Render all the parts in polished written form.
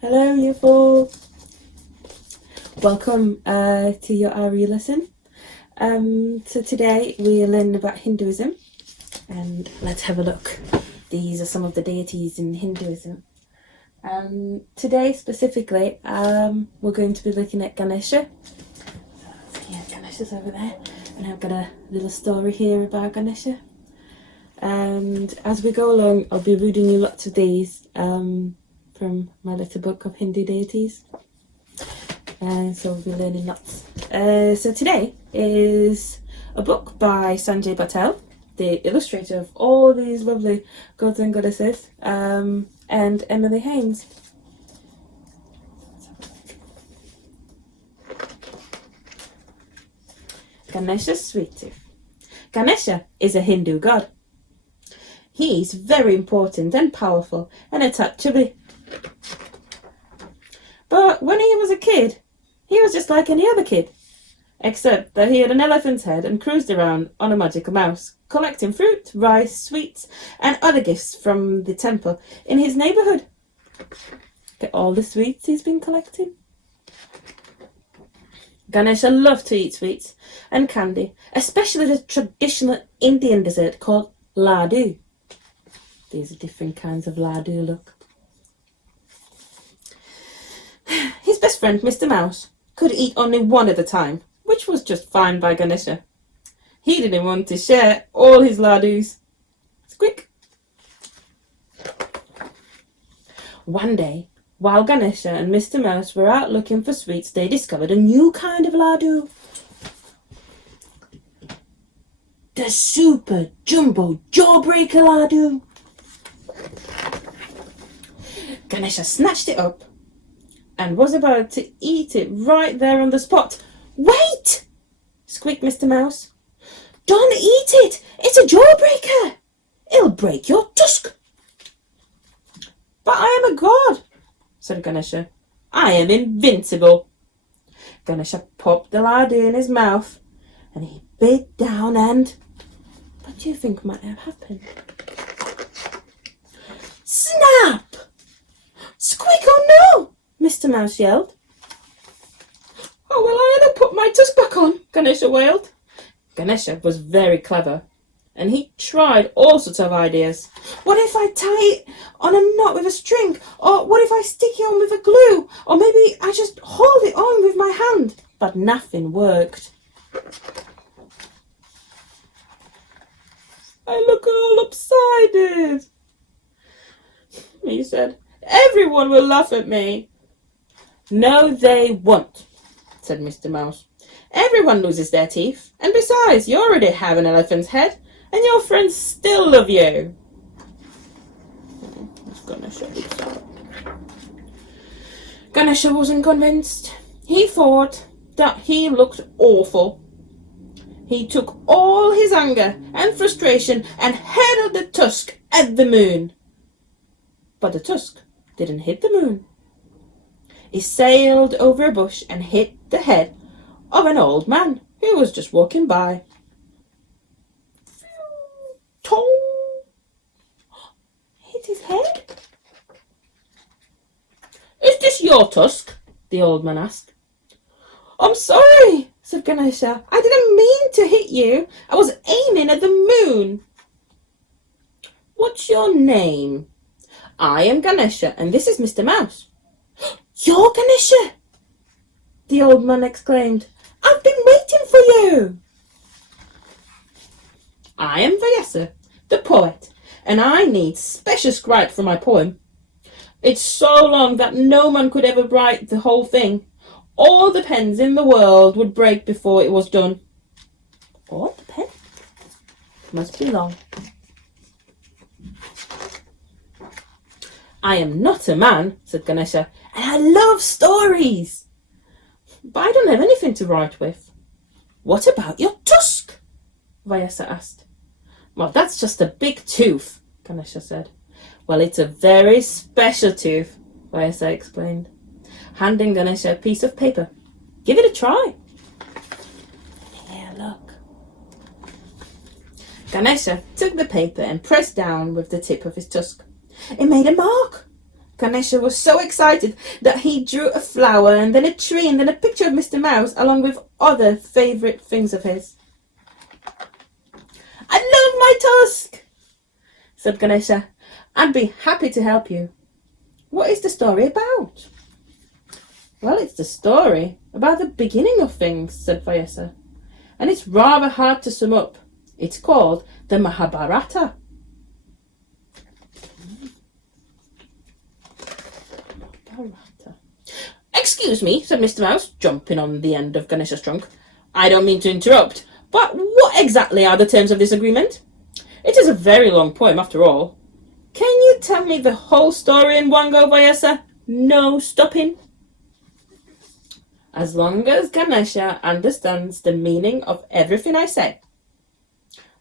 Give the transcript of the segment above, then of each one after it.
Hello, you four. Welcome to your RE lesson. So today we're learning about Hinduism, and let's have a look. These are some of the deities in Hinduism. Today specifically, we're going to be looking at Ganesha. Yeah, Ganesha's over there, and I've got a little story here about Ganesha. And as we go along, I'll be reading you lots of these from my little book of Hindu deities. So we'll be learning lots. So today is a book by Sanjay Patel, the illustrator of all these lovely gods and goddesses, and Emily Haynes. Ganesha's sweet tooth. Ganesha is a Hindu god. He's very important and powerful and a touch chubby. But when he was a kid, he was just like any other kid, except that he had an elephant's head and cruised around on a magical mouse, collecting fruit, rice, sweets, and other gifts from the temple in his neighbourhood. Look at all the sweets he's been collecting. Ganesha loved to eat sweets and candy, especially the traditional Indian dessert called laddu. These are different kinds of laddu, look. His best friend, Mr. Mouse, could eat only one at a time, which was just fine by Ganesha. He didn't want to share all his laddus. Squeak! One day, while Ganesha and Mr. Mouse were out looking for sweets, they discovered a new kind of laddu. The super jumbo jawbreaker laddu. Ganesha snatched it up and was about to eat it right there on the spot. Wait! Squeaked Mr. Mouse. Don't eat it! It's a jawbreaker! It'll break your tusk. But I am a god, said Ganesha. I am invincible. Ganesha popped the laddu in his mouth and he bit down and... What do you think might have happened? Snap! Squeak, oh no! Mr. Mouse yelled. Oh, well, I had to put my tusk back on, Ganesha wailed. Ganesha was very clever, and he tried all sorts of ideas. What if I tie it on a knot with a string? Or what if I stick it on with a glue? Or maybe I just hold it on with my hand? But nothing worked. I look all lopsided, he said. Everyone will laugh at me. No, they won't, said Mr. Mouse. Everyone loses their teeth, and besides, you already have an elephant's head, and your friends still love you. Ganesha wasn't convinced. He thought that he looked awful. He took all his anger and frustration and hurled the tusk at the moon. But the tusk didn't hit the moon. He sailed over a bush and hit the head of an old man who was just walking by. Tong! Hit his head? Is this your tusk? The old man asked. I'm sorry, said Ganesha. I didn't mean to hit you. I was aiming at the moon. What's your name? I am Ganesha, and this is Mr. Mouse. You're Ganesha! The old man exclaimed. I've been waiting for you. I am Vyasa, the poet, and I need special scribe for my poem. It's so long that no man could ever write the whole thing. All the pens in the world would break before it was done. All the pens? Must be long. I am not a man, said Ganesha, and I love stories. But I don't have anything to write with. What about your tusk? Vyasa asked. Well, that's just a big tooth, Ganesha said. Well, it's a very special tooth, Vyasa explained, handing Ganesha a piece of paper. Give it a try. Here, look. Ganesha took the paper and pressed down with the tip of his tusk. It made a mark, Ganesha was so excited that he drew a flower and then a tree and then a picture of Mr. Mouse along with other favourite things of his. "I love my tusk," said Ganesha. "I'd be happy to help you. What is the story about?" "Well, it's the story about the beginning of things," said Vyasa. "And it's rather hard to sum up. It's called the Mahabharata." "Excuse me," said Mr. Mouse, jumping on the end of Ganesha's trunk. "I don't mean to interrupt, but what exactly are the terms of this agreement? It is a very long poem, after all. Can you tell me the whole story in one go, Vyasa? No stopping?" "As long as Ganesha understands the meaning of everything I say."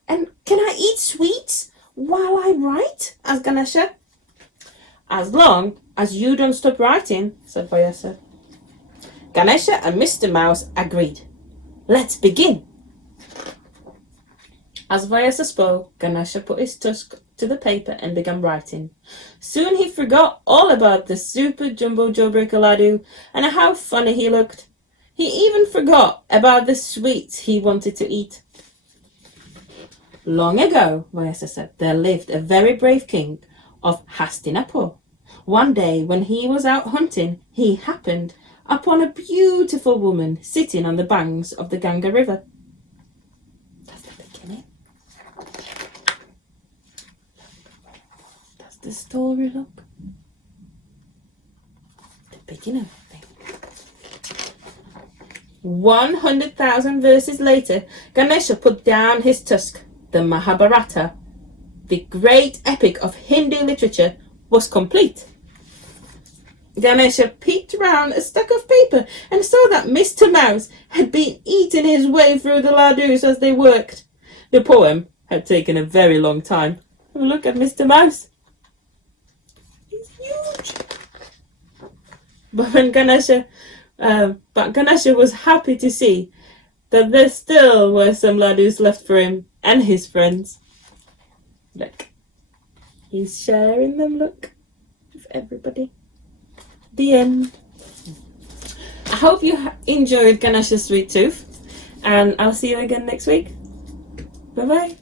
"And can I eat sweets while I write?" asked Ganesha. "As long as you don't stop writing," said Vyasa. Ganesha and Mr. Mouse agreed. "Let's begin." As Vyasa spoke, Ganesha put his tusk to the paper and began writing. Soon he forgot all about the super jumbo jawbreaker laddu and how funny he looked. He even forgot about the sweets he wanted to eat. "Long ago," Vyasa said, "there lived a very brave king of Hastinapur. One day when he was out hunting, he happened upon a beautiful woman sitting on the banks of the Ganga River." That's the beginning. That's the story, look. The beginning of things. 100,000 verses later, Ganesha put down his tusk. The Mahabharata, the great epic of Hindu literature, was complete. Ganesha peeked round a stack of paper and saw that Mr. Mouse had been eating his way through the laddus as they worked. The poem had taken a very long time. Look at Mr. Mouse. He's huge. But Ganesha was happy to see that there still were some laddus left for him and his friends. Look, he's sharing them, look, with everybody. The end. I hope you enjoyed Ganesha's Sweet Tooth, and I'll see you again next week. Bye bye.